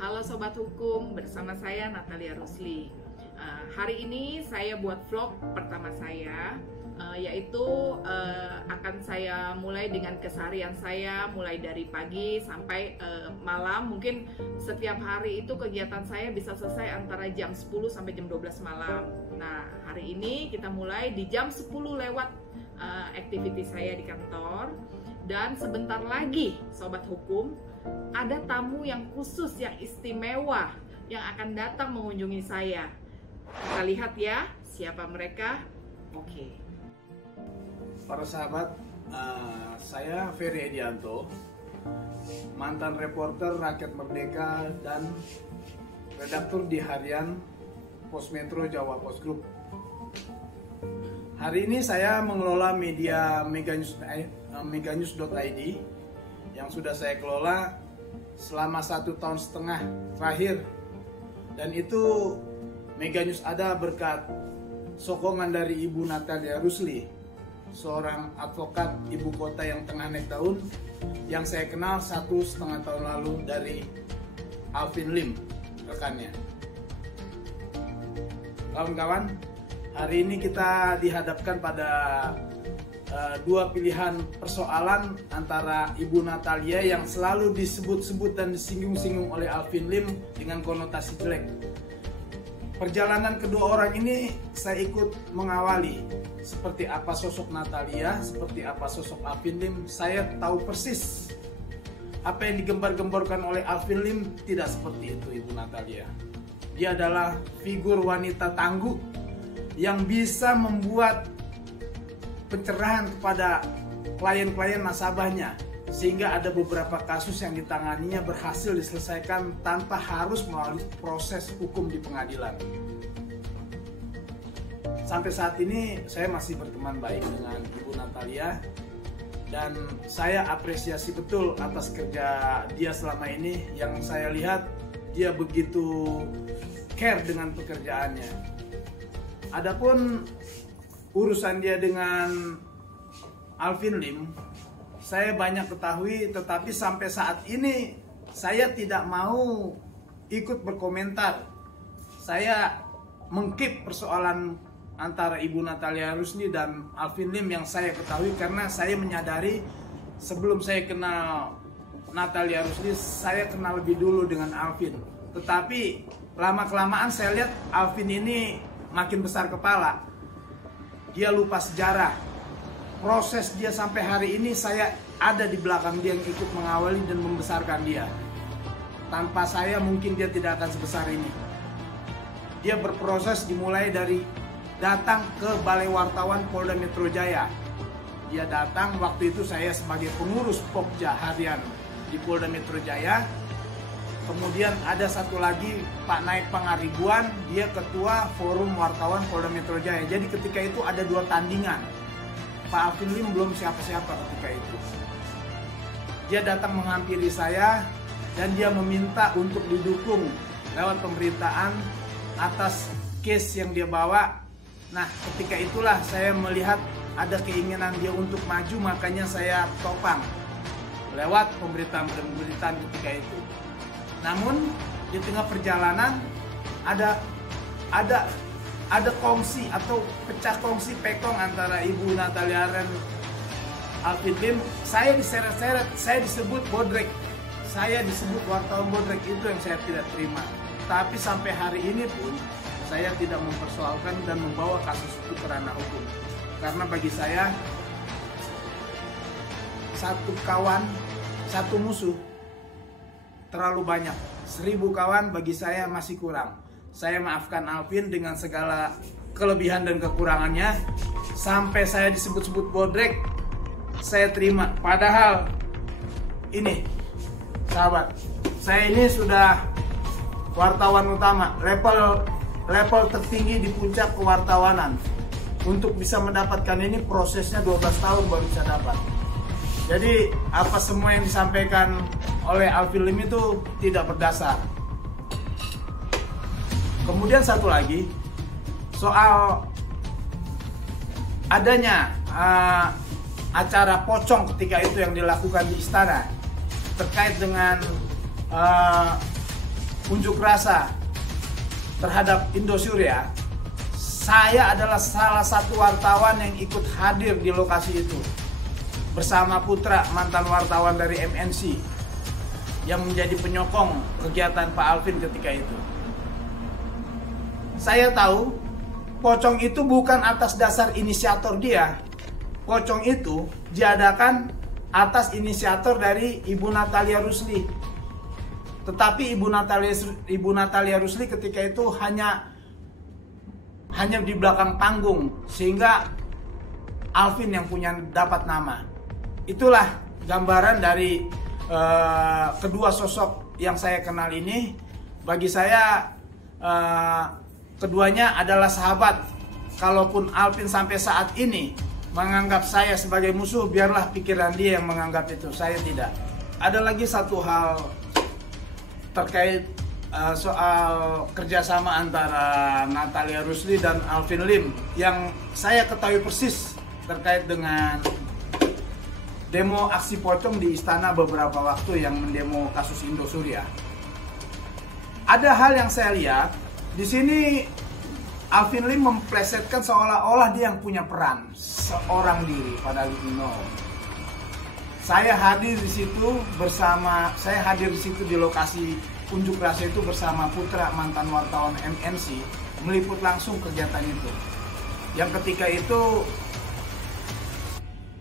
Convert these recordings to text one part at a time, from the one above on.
Halo Sobat Hukum, bersama saya Natalia Rusli. Hari ini saya buat vlog pertama saya, yaitu akan saya mulai dengan keseharian saya, mulai dari pagi sampai malam. Mungkin setiap hari itu kegiatan saya bisa selesai antara jam 10 sampai jam 12 malam. Nah, hari ini kita mulai di jam 10 lewat activity saya di kantor. Dan sebentar lagi, Sobat Hukum, ada tamu yang khusus, yang istimewa, yang akan datang mengunjungi saya. Kita lihat ya, siapa mereka? Oke. Para sahabat, saya Ferry Edianto, mantan reporter Rakyat Merdeka dan redaktur di harian Pos Metro Jawa Post Group. Hari ini saya mengelola media meganews.id yang sudah saya kelola selama 1,5 tahun terakhir, dan itu Meganews ada berkat sokongan dari Ibu Natalia Rusli, seorang advokat ibu kota yang tengah naik daun, yang saya kenal 1,5 tahun lalu dari Alvin Lim, rekannya. Kawan-kawan, hari ini kita dihadapkan pada dua pilihan persoalan antara Ibu Natalia yang selalu disebut-sebut dan disinggung-singgung oleh Alvin Lim dengan konotasi jelek. Perjalanan kedua orang ini saya ikut mengawali. Seperti apa sosok Natalia, seperti apa sosok Alvin Lim, saya tahu persis. Apa yang digembar-gemborkan oleh Alvin Lim tidak seperti itu Ibu Natalia. Dia adalah figur wanita tangguh yang bisa membuat pencerahan kepada klien-klien nasabahnya, sehingga ada beberapa kasus yang ditanganinya berhasil diselesaikan tanpa harus melalui proses hukum di pengadilan. Sampai saat ini saya masih berteman baik dengan Ibu Natalia, dan saya apresiasi betul atas kerja dia selama ini. Yang saya lihat dia begitu care dengan pekerjaannya. Adapun urusan dia dengan Alvin Lim, saya banyak ketahui, tetapi sampai saat ini saya tidak mau ikut berkomentar. Saya mengkip persoalan antara Ibu Natalia Rusli dan Alvin Lim yang saya ketahui, karena saya menyadari sebelum saya kenal Natalia Rusli, saya kenal lebih dulu dengan Alvin. Tetapi lama-kelamaan saya lihat Alvin ini makin besar kepala. Dia lupa sejarah. Proses dia sampai hari ini saya ada di belakang dia yang ikut mengawali dan membesarkan dia. Tanpa saya mungkin dia tidak akan sebesar ini. Dia berproses dimulai dari datang ke Balai Wartawan Polda Metro Jaya. Dia datang, waktu itu saya sebagai pengurus Pokja harian di Polda Metro Jaya. Kemudian ada satu lagi Pak Naik Pangaribuan, dia ketua Forum Wartawan Polda Metro Jaya. Jadi ketika itu ada dua tandingan. Pak Alvin Lim belum siapa-siapa ketika itu. Dia datang menghampiri saya dan dia meminta untuk didukung lewat pemberitaan atas case yang dia bawa. Nah, ketika itulah saya melihat ada keinginan dia untuk maju, makanya saya topang lewat pemberitaan ketika itu. Namun di tengah perjalanan ada kongsi atau pecah kongsi pekong antara Ibu Natalia dan Alvin Lim. Saya diseret-seret, saya disebut bodrek, saya disebut wartawan bodrek. Itu yang saya tidak terima. Tapi sampai hari ini pun saya tidak mempersoalkan dan membawa kasus itu ke ranah hukum, karena bagi saya satu kawan, satu musuh terlalu banyak. 1000 kawan bagi saya masih kurang. Saya maafkan Alvin dengan segala kelebihan dan kekurangannya. Sampai saya disebut-sebut bodrek, saya terima. Padahal ini, sahabat, saya ini sudah wartawan utama, level tertinggi di puncak kewartawanan. Untuk bisa mendapatkan ini prosesnya 12 tahun baru bisa dapat. Jadi apa semua yang disampaikan oleh Alvin Lim itu tidak berdasar. Kemudian satu lagi, soal adanya acara pocong ketika itu yang dilakukan di istana terkait dengan unjuk rasa terhadap Indosuria, saya adalah salah satu wartawan yang ikut hadir di lokasi itu bersama Putra, mantan wartawan dari MNC yang menjadi penyokong kegiatan Pak Alvin ketika itu. Saya tahu pocong itu bukan atas dasar inisiator dia. Pocong itu diadakan atas inisiator dari Ibu Natalia Rusli. Tetapi Ibu Natalia Rusli ketika itu hanya di belakang panggung, sehingga Alvin yang punya dapat nama. Itulah gambaran dari kedua sosok yang saya kenal ini. Bagi saya keduanya adalah sahabat. Kalaupun Alvin sampai saat ini menganggap saya sebagai musuh, biarlah pikiran dia yang menganggap itu, saya tidak. Ada lagi satu hal terkait soal kerjasama antara Natalia Rusli dan Alvin Lim yang saya ketahui persis terkait dengan demo aksi pocong di istana beberapa waktu yang mendemo kasus Indosuria. Ada hal yang saya lihat di sini, Alvin Lim memplesetkan seolah-olah dia yang punya peran seorang diri, padahal no. Saya hadir di situ di lokasi unjuk rasa itu bersama Putra, mantan wartawan MNC, meliput langsung kegiatan itu. Yang ketika itu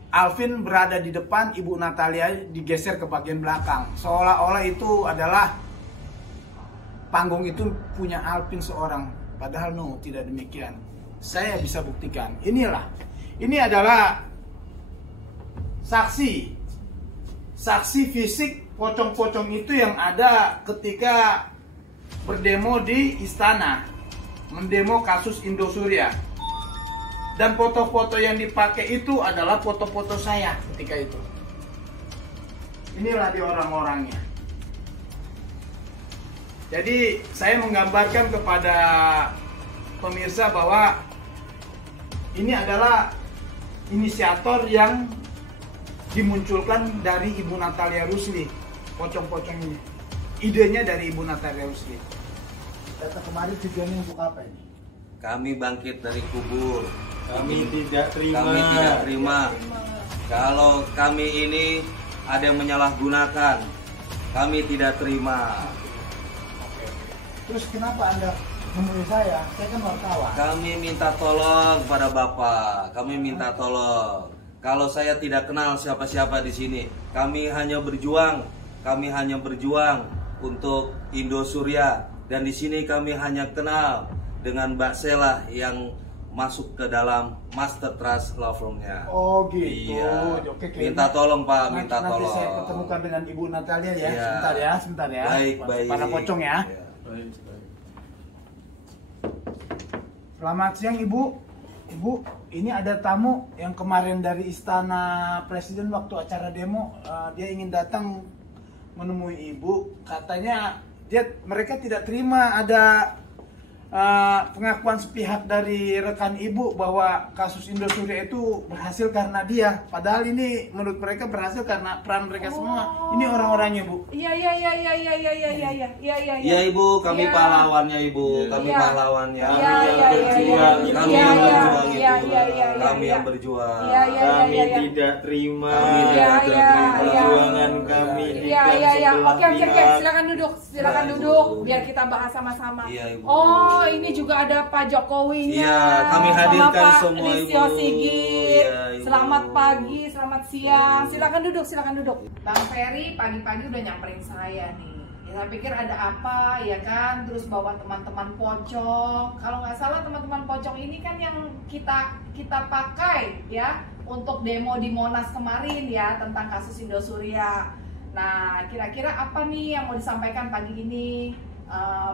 Alvin berada di depan, Ibu Natalia digeser ke bagian belakang, seolah-olah itu adalah panggung itu punya Alvin seorang. Padahal no, tidak demikian. Saya bisa buktikan. Ini adalah saksi fisik pocong-pocong itu yang ada ketika berdemo di istana, mendemo kasus Indosuria. Dan foto-foto yang dipakai itu adalah foto-foto saya ketika itu. Inilah dia orang-orangnya. Jadi saya menggambarkan kepada pemirsa bahwa ini adalah inisiator yang dimunculkan dari Ibu Natalia Rusli, pocong-pocong ini. Idenya dari Ibu Natalia Rusli. Data kemarin tujuannya untuk apa ini? Kami bangkit dari kubur. Kami tidak terima. Kami tidak terima. Kalau kami ini ada yang menyalahgunakan, kami tidak terima. Terus kenapa Anda menemui saya? Saya kan wartawan. Kami minta tolong pada Bapak. Kami minta tolong. Kalau saya tidak kenal siapa-siapa di sini, kami hanya berjuang. Kami hanya berjuang untuk Indosuria. Dan di sini kami hanya kenal dengan Mbak Sela yang masuk ke dalam Master Trust Law Firm-nya. Oh gitu. Iya. Oke, minta tolong Pak, minta nanti tolong. Nanti saya ketemukan dengan Ibu Natalia ya. Iya. Sebentar ya. Baik. Para pocong ya. Iya. Selamat siang Ibu. Ibu, ini ada tamu yang kemarin dari Istana Presiden waktu acara demo. Dia ingin datang menemui Ibu. Katanya mereka tidak terima ada pengakuan sepihak dari rekan Ibu bahwa kasus Indosuria itu berhasil karena dia. Padahal ini menurut mereka berhasil karena peran mereka semua. Ini orang-orangnya, Bu. Iya. Iya Ibu, kami Iya. pahlawannya Ibu, kami Iya. pahlawannya. Iya. Kami yang berjuang Ibu. Kami yang berjuang. Kami tidak terima. Kami tidak terima. Perjuangan kami. Iya. Oke. Silakan duduk. Iya, Ibu. Duduk biar kita bahas sama-sama. Iya, Ibu. Oh, ini juga ada Pak Jokowinya. Iya, kami hadirkan sama Pak semua, Listio Ibu. Sigit. Iya, Ibu. Selamat pagi, selamat siang. Silakan duduk. Bang Ferry pagi-pagi udah nyamperin saya nih. Ya, saya pikir ada apa ya kan, terus bawa teman-teman pocong. Kalau nggak salah teman-teman pocong ini kan yang kita pakai ya untuk demo di Monas kemarin ya tentang kasus Indosuria. Nah, kira-kira apa nih yang mau disampaikan pagi ini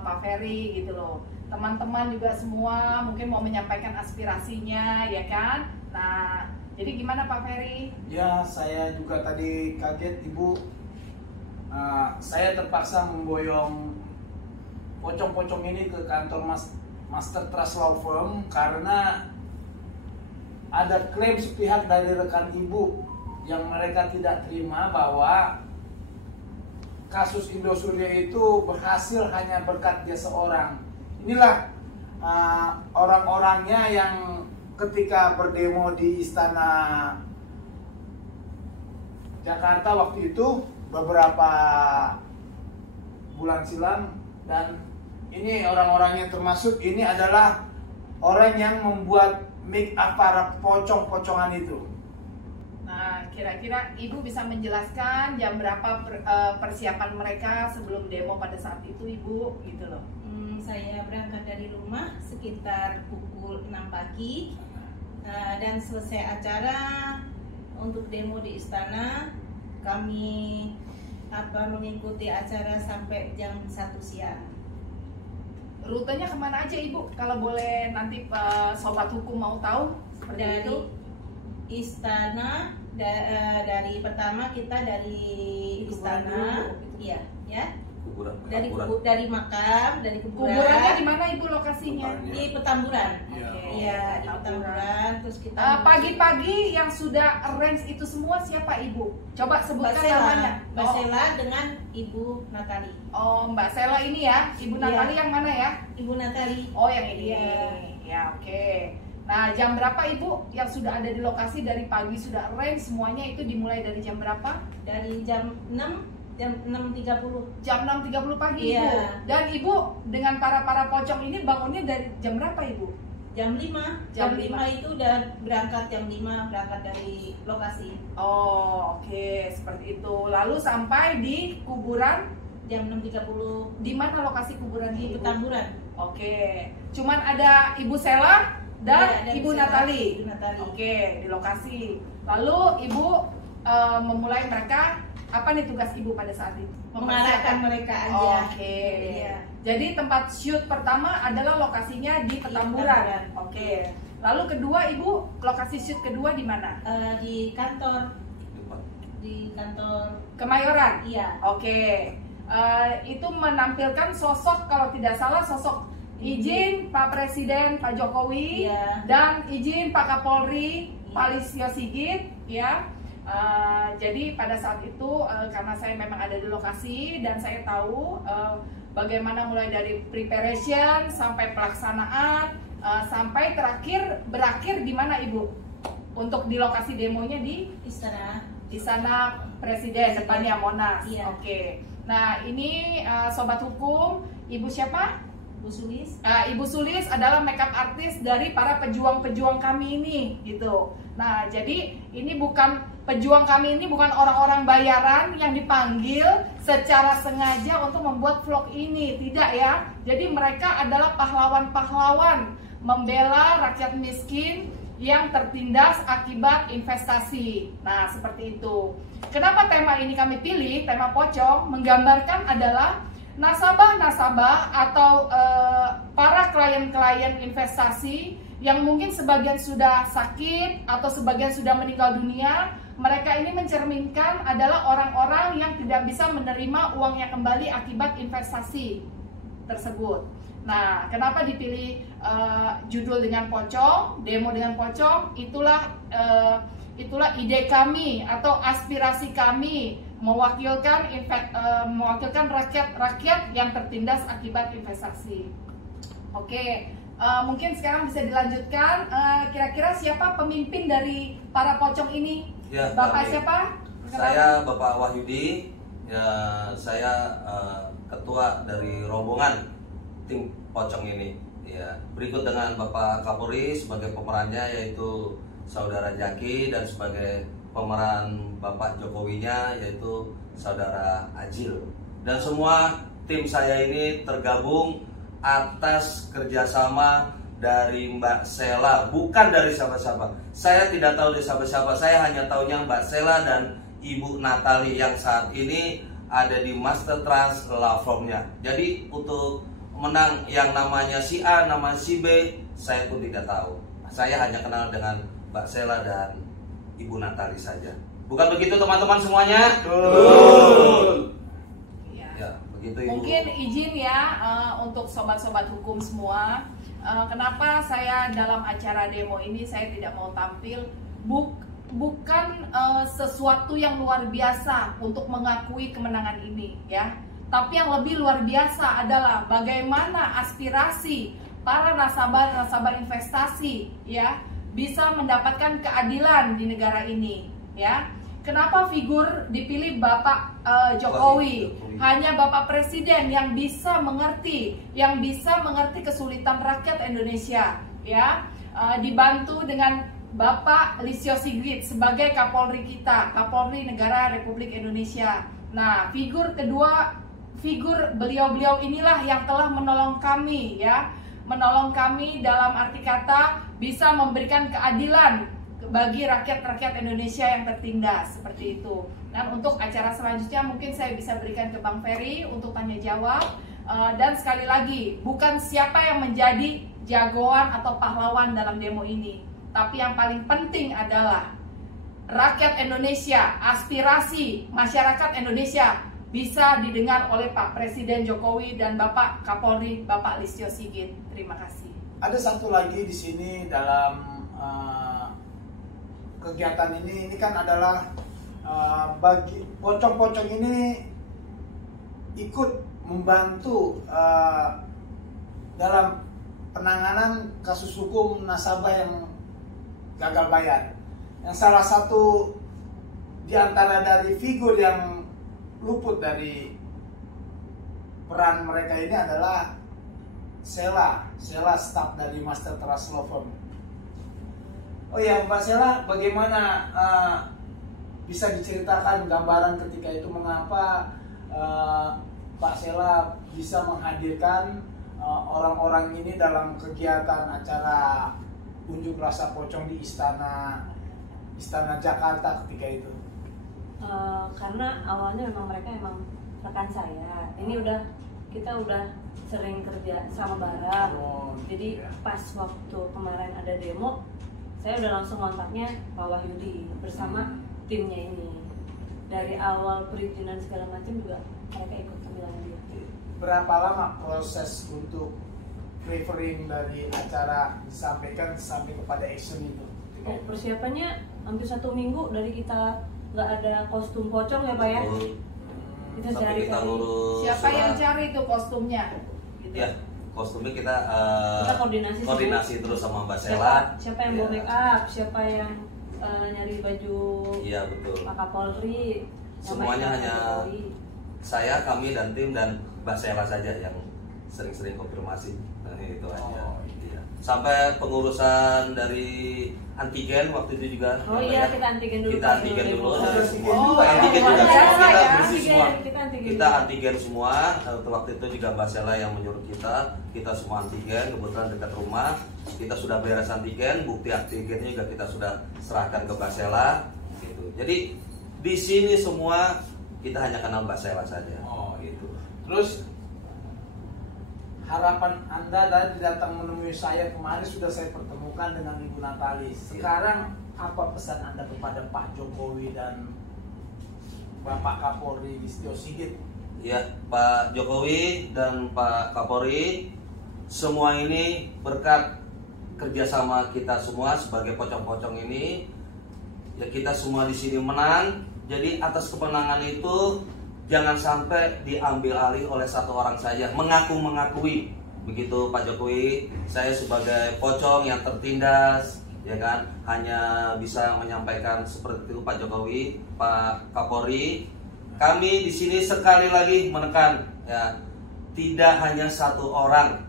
Pak Ferry gitu loh. Teman-teman juga semua mungkin mau menyampaikan aspirasinya ya kan. Nah, jadi gimana Pak Ferry? Ya, saya juga tadi kaget Ibu. Saya terpaksa memboyong pocong-pocong ini ke kantor Master Trust Law Firm karena ada klaim sepihak dari rekan Ibu yang mereka tidak terima bahwa kasus Indosuria itu berhasil hanya berkat dia seorang. Inilah orang-orangnya yang ketika berdemo di Istana Jakarta waktu itu beberapa bulan silam, dan ini orang-orangnya termasuk ini adalah orang yang membuat make up para pocong-pocongan itu. Nah, kira-kira Ibu bisa menjelaskan jam berapa persiapan mereka sebelum demo pada saat itu, Ibu, gitu loh. Saya berangkat dari rumah sekitar pukul 6 pagi dan selesai acara untuk demo di istana. Kami mengikuti acara sampai jam 1 siang. Rutenya kemana aja, Ibu? Kalau boleh nanti sobat hukum mau tahu seperti Dari itu. Istana dari pertama kita dari istana, iya, ya. Dari makam, dari kuburan. Kuburannya di mana, Ibu, lokasinya? Di Petamburan. Iya. Iya, di Petamburan. Terus kita Pagi-pagi yang sudah arrange itu semua siapa, Ibu? Coba sebutkan Mbak Sela, namanya. Mbak Sela dengan Ibu Natali. Oh, Mbak Sela ini ya. Ibu Iya. Natali yang mana ya? Ibu Natali. Oh, yang ini. Iya. Ya, oke. Nah, jam berapa, Ibu yang sudah ada di lokasi? Dari pagi sudah arrange semuanya, itu dimulai dari jam berapa? Dari jam 6.30. Jam 6.30 pagi, Iya. Ibu. Dan Ibu dengan para pocong ini bangunnya dari jam berapa, Ibu? Jam 5. Jam Jam 5 itu udah berangkat, jam 5 berangkat dari lokasi. Oh, oke, seperti itu. Lalu sampai di kuburan Jam 6.30 di mana lokasi kuburan di Ibu? Petamburan. Oke. Cuman ada Ibu Sela dan Iya, ada Ibu Sela, Natali. Ibu Natali. Oke, di lokasi. Lalu Ibu memulai mereka, apa nih tugas Ibu pada saat itu? Mengarahkan mereka aja. Oke. Iya. Jadi tempat shoot pertama adalah lokasinya di Petamburan. Petamburan. Oke. Lalu kedua, Ibu, lokasi shoot kedua di mana? Di kantor. Di kantor. Kemayoran. Iya. Oke. Itu menampilkan sosok, kalau tidak salah, sosok izin Pak Presiden Pak Jokowi, Iya. dan izin Pak Kapolri Iya. Pak Listio Sigit, ya. Jadi pada saat itu karena saya memang ada di lokasi dan saya tahu bagaimana mulai dari preparation sampai pelaksanaan sampai berakhir di mana, Ibu? Untuk di lokasi demonya di Istana Presiden depannya Monas. Iya. Oke. Nah, ini sobat hukum, Ibu siapa? Bu Sulis. Ibu Sulis adalah makeup artist dari para pejuang-pejuang kami ini, gitu. Nah, jadi ini pejuang kami ini bukan orang-orang bayaran yang dipanggil secara sengaja untuk membuat vlog ini, tidak ya. Jadi mereka adalah pahlawan-pahlawan membela rakyat miskin yang tertindas akibat investasi. Nah, seperti itu. Kenapa tema ini kami pilih, tema pocong, menggambarkan adalah nasabah-nasabah atau para klien-klien investasi yang mungkin sebagian sudah sakit atau sebagian sudah meninggal dunia. Mereka ini mencerminkan adalah orang-orang yang tidak bisa menerima uangnya kembali akibat investasi tersebut. Nah, kenapa dipilih judul dengan pocong, demo dengan pocong? Itulah ide kami atau aspirasi kami mewakilkan rakyat yang tertindas akibat investasi. Oke, mungkin sekarang bisa dilanjutkan. Kira-kira siapa pemimpin dari para pocong ini? Ya, Bapak kami. siapa? Saya Bapak Wahyudi. Ya, saya ketua dari rombongan tim pocong ini. Ya, berikut dengan Bapak Kapolri sebagai pemerannya, yaitu Saudara Jaki, dan sebagai pemeran Bapak Jokowinya yaitu Saudara Ajil. Dan semua tim saya ini tergabung atas kerjasama dari Mbak Sela, bukan dari siapa-siapa. Saya tidak tahu dari siapa-siapa, saya hanya tahunya Mbak Sela dan Ibu Natali yang saat ini ada di Master Trans Law Firm-nya. Jadi untuk menang yang namanya si A, nama si B, saya pun tidak tahu. Saya hanya kenal dengan Mbak Sela dan Ibu Natali saja. Bukan begitu teman-teman semuanya? Betul. Ya, begitu Ibu. Mungkin izin ya untuk sobat-sobat hukum semua, kenapa saya dalam acara demo ini saya tidak mau tampil sesuatu yang luar biasa untuk mengakui kemenangan ini ya. Tapi yang lebih luar biasa adalah bagaimana aspirasi para nasabah investasi ya bisa mendapatkan keadilan di negara ini ya. Kenapa figur dipilih Bapak Jokowi? Hanya Bapak Presiden yang bisa mengerti kesulitan rakyat Indonesia ya. Dibantu dengan Bapak Listio Sigit sebagai Kapolri kita, Kapolri Negara Republik Indonesia. Nah, figur beliau-beliau inilah yang telah menolong kami ya, menolong kami dalam arti kata bisa memberikan keadilan bagi rakyat-rakyat Indonesia yang tertindas seperti itu. Dan untuk acara selanjutnya mungkin saya bisa berikan ke Bang Ferry untuk tanya jawab. Dan sekali lagi, bukan siapa yang menjadi jagoan atau pahlawan dalam demo ini, tapi yang paling penting adalah rakyat Indonesia, aspirasi masyarakat Indonesia bisa didengar oleh Pak Presiden Jokowi dan Bapak Kapolri, Bapak Listio Sigit. Terima kasih. Ada satu lagi di sini dalam kegiatan ini kan adalah bagi pocong-pocong ini ikut membantu dalam penanganan kasus hukum nasabah yang gagal bayar. Yang salah satu di antara dari figur yang luput dari peran mereka ini adalah Sela staf dari Master Trust Law Firm. Oh ya, Mbak Sela, bagaimana bisa diceritakan gambaran ketika itu mengapa Pak Sela bisa menghadirkan orang-orang ini dalam kegiatan acara unjuk rasa pocong di Istana Jakarta ketika itu? Karena awalnya memang mereka rekan saya. Ini kita udah sering kerja sama bareng. Jadi pas waktu kemarin ada demo, saya udah langsung kontaknya Pak Wahyudi bersama timnya ini. Dari awal perizinan segala macam juga mereka ikut ambil andil. Berapa lama proses untuk preparing dari acara disampaikan sampai kepada action itu? Persiapannya hampir 1 minggu dari kita nggak ada kostum pocong ya Pak ya. Kita cari siapa yang cari itu kostumnya? Gitu. Ya, kostumnya kita koordinasi terus sama Mbak Sela. Siapa yang bawa make up, siapa yang nyari baju, iya betul, Pak Kapolri. Semuanya hanya saya, kami dan tim dan Mbak Sela saja yang sering-sering konfirmasi. Nah, itu aja. Iya. Sampai pengurusan dari antigen waktu itu juga. Oh iya, kita antigen dulu. Kita antigen dulu. Antigen juga kita bersih semua. Kita antigen semua. Waktu itu juga Mbak Sela yang menyuruh kita semua antigen. Kebetulan dekat rumah kita sudah beres antigen, bukti antigennya juga kita sudah serahkan ke Mbak Sela. Gitu. Jadi di sini semua kita hanya kenal Mbak Sela saja. Oh gitu. Terus harapan Anda tadi datang menemui saya kemarin sudah saya pertemukan dengan Ibu Natali. Sekarang apa pesan Anda kepada Pak Jokowi dan Bapak Kapolri Listio Sigit? Ya, Pak Jokowi dan Pak Kapolri, semua ini berkat kerjasama kita semua sebagai pocong-pocong ini, ya kita semua di sini menang. Jadi atas kemenangan itu jangan sampai diambil alih oleh satu orang saja, mengakui. Begitu Pak Jokowi, saya sebagai pocong yang tertindas, ya kan, hanya bisa menyampaikan seperti itu Pak Jokowi, Pak Kapolri. Kami di sini sekali lagi menekan, ya, tidak hanya satu orang,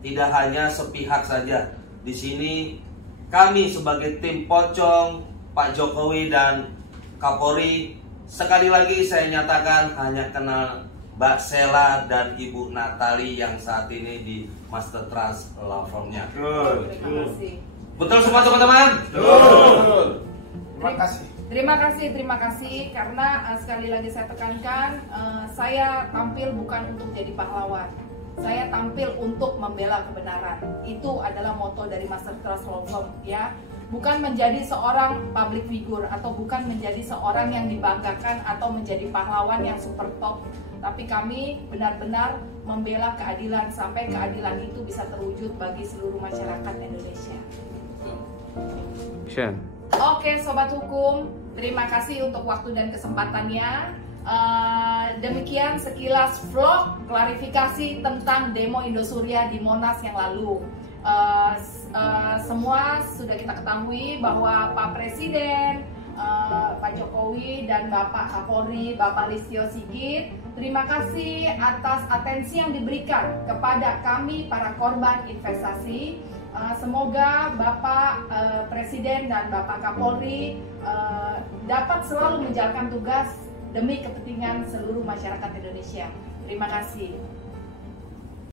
tidak hanya sepihak saja. Di sini kami sebagai tim pocong, Pak Jokowi dan Kapolri, sekali lagi saya nyatakan hanya kenal Mbak Sela dan Ibu Natali yang saat ini di Master Trust Law Firm-nya. Terima kasih. Betul semua teman-teman? Betul. Terima kasih karena sekali lagi saya tekankan, saya tampil bukan untuk jadi pahlawan. Saya tampil untuk membela kebenaran. Itu adalah moto dari Master Trust Law Firm, ya. Bukan menjadi seorang public figure atau bukan menjadi seorang yang dibanggakan atau menjadi pahlawan yang super top, tapi kami benar-benar membela keadilan sampai keadilan itu bisa terwujud bagi seluruh masyarakat Indonesia. Oke, Sobat Hukum, terima kasih untuk waktu dan kesempatannya. Demikian sekilas vlog klarifikasi tentang demo Indosuria di Monas yang lalu. Semua sudah kita ketahui bahwa Pak Presiden, Pak Jokowi dan Bapak Kapolri, Bapak Listio Sigit, terima kasih atas atensi yang diberikan kepada kami para korban investasi. Semoga Bapak Presiden dan Bapak Kapolri dapat selalu menjalankan tugas demi kepentingan seluruh masyarakat Indonesia. Terima kasih.